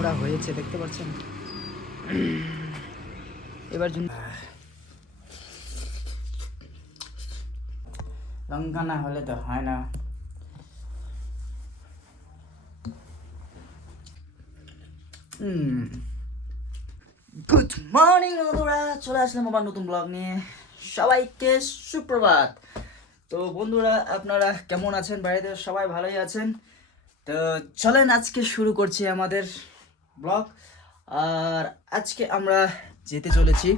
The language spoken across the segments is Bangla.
নোংরা হয়েছে দেখতে পাচ্ছেন। এবার লঙ্কা না হলে তো হয় না। গুড মর্নিং বন্ধুরা, চলে আসলাম আমার নতুন ব্লগ নিয়ে। সবাইকে সুপ্রভাত। তো বন্ধুরা, আপনারা কেমন আছেন? বাড়িতে সবাই ভালোই আছেন? তো চলেন আজকে শুরু করছি আমাদের ব্লগ। আর আজকে আমরা যেতে চলেছি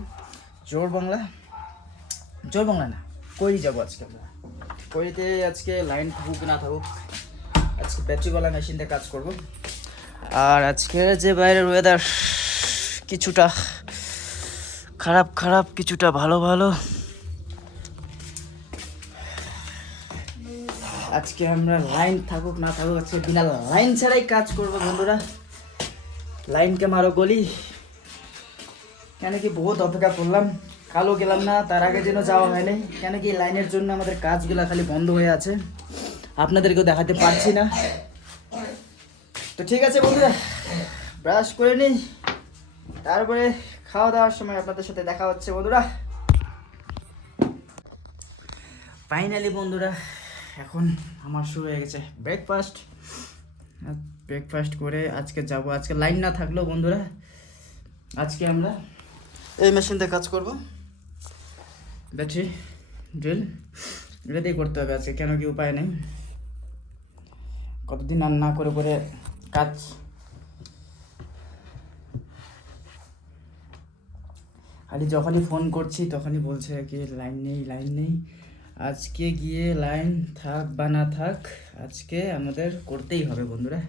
জোরবাংলা না, কৈরি যাবো আজকে আমরা। কৈরিতে আজকে লাইন থাকুক না থাকুক, আজকে ব্যাটারিওয়ালা মেশিনতে কাজ করব। আর আজকে যে বাইরের ওয়েদার কিছুটা খারাপ কিছুটা ভালো। আজকে আমরা লাইন থাকুক না থাকুক আজকে বিনা লাইন ছাড়াই কাজ করব বন্ধুরা। লাইনকে মারো গলি, কেন কি বহুত অপেক্ষা করলাম, কালো গেলাম না, তার আগে যেন যাওয়া হয়নি। কেন কি লাইনের জন্য আমাদের কাজগুলো খালি বন্ধ হয়ে আছে, আপনাদেরকেও দেখাতে পারছি না। তো ঠিক আছে বন্ধুরা, ব্রাশ করে নিই, তারপরে খাওয়া দাওয়ার সময় আপনাদের সাথে দেখা হচ্ছে বন্ধুরা। ফাইনালি বন্ধুরা, এখন আমার শুরু হয়ে গেছে ব্রেকফাস্ট করে আজকে যাব। আজকে লাইন না থাকলেও বন্ধুরা, আজকে আমরা এই মেশিনতে কাজ করব। ব্যাটারি ড্রিল এটা দিয়ে করতে হবে আজকে, কেন কি উপায় নেই। কতদিন আর না করে কাজ। খালি যখনই ফোন করছি তখনই বলছে কি লাইন নেই। আজকে গিয়ে লাইন থাক বা না থাক, আজকে আমাদের করতেই হবে বন্ধুরা।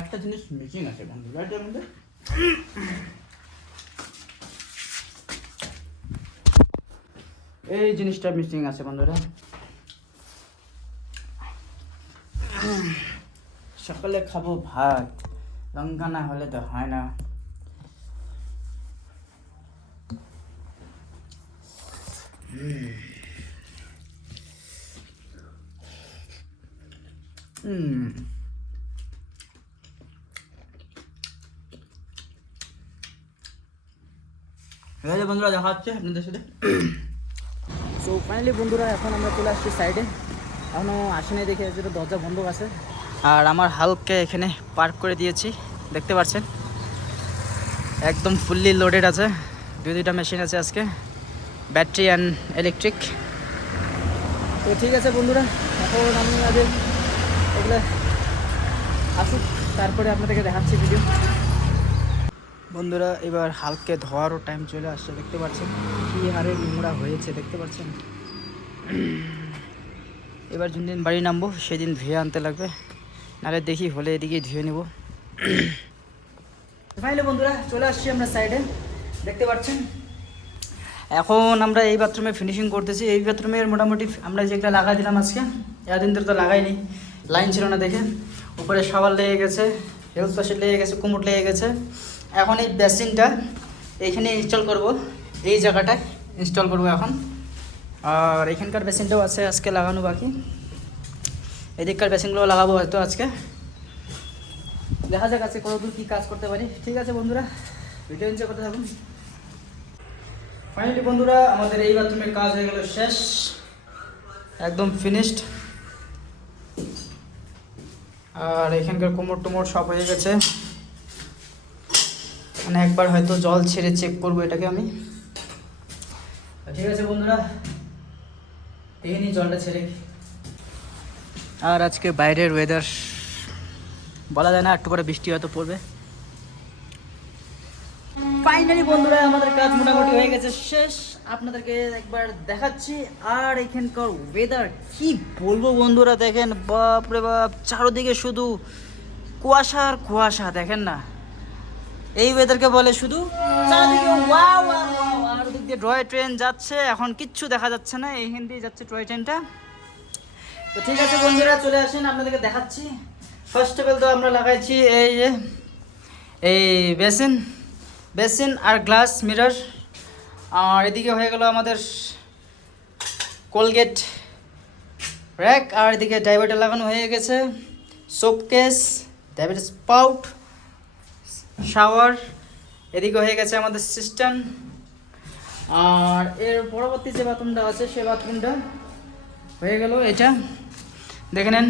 একটা জিনিস মিসিং আছে বন্ধুরা, এটার মধ্যে এই জিনিসটা মিসিং আছে বন্ধুরা। সকালে খাবো ভাত, লঙ্কা না হলে তো হয় না। বন্ধুরা দেখা হচ্ছে আপনাদের সাথে। সো ফাইনালি বন্ধুরা, এখন আমরা চলে আসছি সাইডে। এখনও আসেনি, দেখে যেটা দরজা বন্ধ আছে। আর আমার হালকে এখানে পার্ক করে দিয়েছি, দেখতে পাচ্ছেন একদম ফুললি লোডেড আছে। দুইটা মেশিন আছে আজকে, ব্যাটারি অ্যান্ড ইলেকট্রিক। তো ঠিক আছে বন্ধুরা, এখন আমি আগে এগুলো আসুক, তারপরে আপনাদেরকে দেখাচ্ছি ভিডিও। বন্ধুরা, এবার হালকে ধোয়ারও টাইম চলে আসছে, দেখতে পাচ্ছেন কি হারে নোংরা হয়েছে দেখতে পাচ্ছেন। এবার যেদিন বাড়ি নামবো সেদিন ধুয়ে আনতে লাগবে, নাহলে দেখি হলে এদিকেই ধুয়ে নেব। ফাইনালি বন্ধুরা, চলে আসছি আমরা সাইডে, দেখতে পাচ্ছেন। এখন আমরা এই বাথরুমে ফিনিশিং করতেছি। এই বাথরুমের মোটামুটি আমরা যেগুলো লাগাই দিলাম আজকে, এতদিন ধরে তো লাগাইনি, লাইন ছিল না দেখে। উপরে শাওয়ার লেগে গেছে, হেলথ ওয়াশ লেগে গেছে, কুমোট লেগে গেছে। এখন এই বেসিনটা এইখানে ইনস্টল করব, এই জায়গাটায় ইনস্টল করব এখন। আর এখানকার বেসিনটাও আছে আজকে লাগানো বাকি, এদিককার বেসিনগুলো লাগাবো হয়তো আজকে। দেখা যাক আজকে কতদূর কী কাজ করতে পারি। ঠিক আছে বন্ধুরা, ভিডিও এনজয় করতে থাকুন। ফাইনালি বন্ধুরা, আমাদের এই বাথরুমের কাজ হয়ে গেল শেষ, একদম ফিনিশড। আর এখানকার কোমর সব হয়ে গেছে, মানে একবার হয়তো জল ছেড়ে চেক করবো এটাকে আমি। ঠিক আছে বন্ধুরা, দেখে নিই জলটা ছেড়ে। আর আজকে বাইরের ওয়েদার বলা যায় না, একটু করে বৃষ্টি হয়তো পড়বে। ফাইনালি বন্ধুরা, আমাদের কাজ মোটামুটি হয়ে গেছে শেষ, আপনাদেরকে একবার দেখাচ্ছি। আর এখানকার ওয়েদার কি বলবো বন্ধুরা, দেখেন বাপরে বাপ, চারোদিকে শুধু কুয়াশা আর কুয়াশা, দেখেন না। এই ওয়েদারকে বলে শুধু চারদিকে ওয়াও। আর ওদিক দিয়ে টয় ট্রেন যাচ্ছে, এখন কিচ্ছু দেখা যাচ্ছে না, এইখান দিয়ে যাচ্ছে টয় ট্রেনটা। তো ঠিক আছে বন্ধুরা, চলে আসেন, আপনাদেরকে দেখাচ্ছি। ফার্স্ট অফ অল তো আমরা লাগাইছি এই বেসিন আর গ্লাস মিরর। আর এদিকে হয়ে গেল আমাদের কোলগেট র্যাক, আর এদিকে ডাইভার্টার লাগানো হয়ে গেছে, সোপকেস, ডাইভার্টার স্পাউট, শাওয়ার, এদিকে হয়ে গেছে আমাদের সিস্টেম। আর এর পরবর্তী যে বাথরুমটা আছে সে বাথরুমটা হয়ে গেল। এটা দেখে নেন,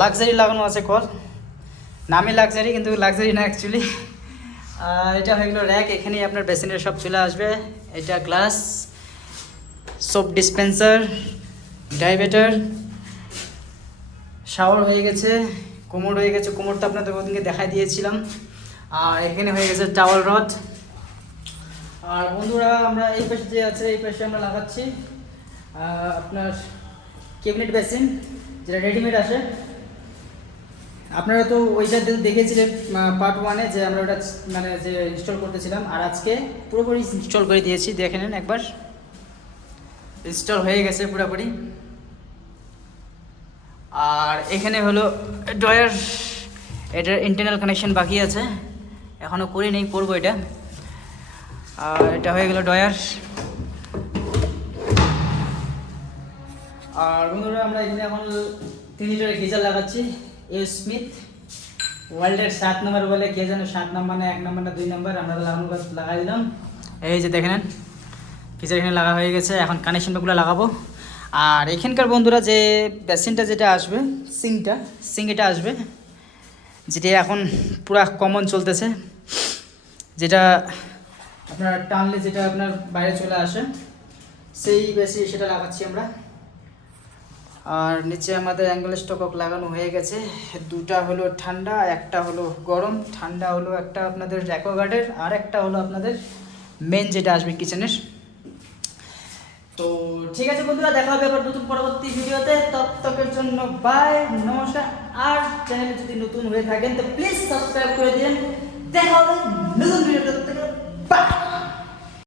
লাক্সারি লাগানো আছে কল, নামই লাক্সারি কিন্তু লাক্সারি না অ্যাকচুয়ালি। আর এটা হয়ে গেলো র্যাক, এখানেই আপনার বেসিনের সব চলে আসবে। এটা গ্লাস, সোপ ডিসপেন্সার, ডাইভেটার, শাওয়ার হয়ে গেছে, কোমর হয়ে গেছে, কোমরটা আপনাদের ওদিনকে দেখাই দিয়েছিলাম। আর এখানে হয়ে গেছে টাওয়াল রড। আর বন্ধুরা আমরা এই পাশে যে আছে এই পাশে আমরা লাগাচ্ছি আপনার ক্যাবিনেট বেসিন, যেটা রেডিমেড আসে। আপনারা তো ওইটা দেখেছিলেন পার্ট 1-এ যে আমরা ওটা মানে যে ইনস্টল করতেছিলাম, আর আজকে পুরোপুরি ইনস্টল করে দিয়েছি। দেখে নেন একবার, ইনস্টল হয়ে গেছে পুরোপুরি। আর এখানে হলো ড্রয়ার, এটার ইন্টারনাল কানেকশন বাকি আছে, এখনও করি নেই, করবো এটা। আর এটা হয়ে গেল ড্রয়ার। আর বন্ধুরা আমরা এখানে এখন 3 লিটারের গিজার লাগাচ্ছি, স্মিথ ওয়ার্ল্ডের 7 নম্বর বলে, কে যেন 7 নম্বর না 1 নম্বর না 2 নম্বর, আমরা লাগাই দিলাম। এই যে দেখে নেন গিজার এখানে লাগা হয়ে গেছে, এখন কানেকশনগুলো লাগাবো। আর এখানকার বন্ধুরা যে বেসিনটা যেটা আসবে, সিঙ্ক এটা আসবে, যেটা এখন পুরা কমন চলতেছে, যেটা আপনার টানলে যেটা আপনার বাইরে চলে আসে, সেই বেসি সেটা লাগাচ্ছি আমরা। আর নিচে আমাদের অ্যাঙ্গেল স্টক লাগানো হয়ে গেছে, দুটা হলো ঠান্ডা, একটা হলো গরম। ঠান্ডা হলো একটা আপনাদের অ্যাকোয়াগার্ডের, আর একটা হলো আপনাদের মেন যেটা আসবে কিচেনের। তো ঠিক আছে বন্ধুরা, দেখা হবে আবার নতুন পরবর্তী ভিডিওতে। ততক্ষণের জন্য বাই, নমস্কার। আর চ্যানেলে যদি নতুন হয়ে থাকেন তো প্লিজ সাবস্ক্রাইব করে দিন। দেখা হবে নতুন